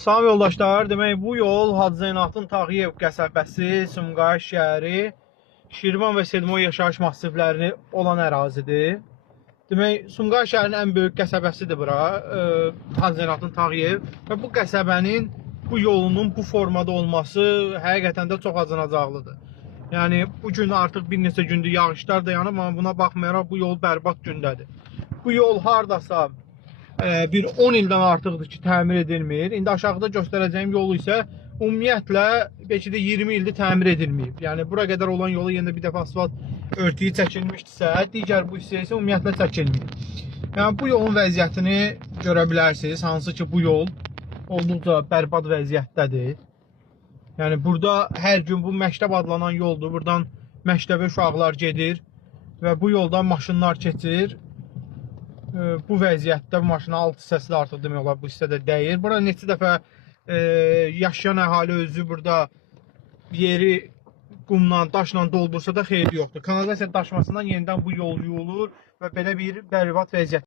Salam yoldaşlar, demək bu yol Hacı Zeynalabdin Tağıyev qəsəbəsi, Sumqayıt şəhəri, Şirvan və Sedmoy yaşayış massivləri olan ərazidir. Demək, Sumqayıt şəhərinin ən böyük qəsəbəsidir bura, Hacı Zeynalabdin Tağıyev və bu qəsəbənin bu yolunun bu formada olması həqiqətən də çox acınacaqlıdır. Yəni, bu gün artıq bir neçə gündür yağışlar dayanıb, amma buna baxmayaraq bu yol bərbad gündədir. Bu yol hardasa bir 10 ildən artıqdır ki, təmir edilmir. İndi aşağıda göstərəcəyim yolu isə ümumiyyətlə belki də 20 ildir təmir edilməyib. Yəni bura qədər olan yolu yenə bir dəfə asfalt örtüyü çəkilmişdirsə, digər bu hissə isə ümumiyyətlə çəkilməyib. Yəni bu yolun vəziyyətini görə bilərsiniz, hansı ki bu yol olduqca bərbad vəziyyətdədir. Yəni burada hər gün bu məktəb adlanan yoldur. Buradan məktəbə uşaqlar gedir və bu yoldan maşınlar keçir. Bu vəziyyətdə bu maşının alt hissəsi də artıq demək olar bu hissədə dəyir. Burada neçə dəfə yaşayan əhali özü burada yeri qumla, daşla doldursa da xeyri yoxdur. Kanalizasiya daşmasından yenidən bu yol yuyulur və belə bir bərbad vəziyyət.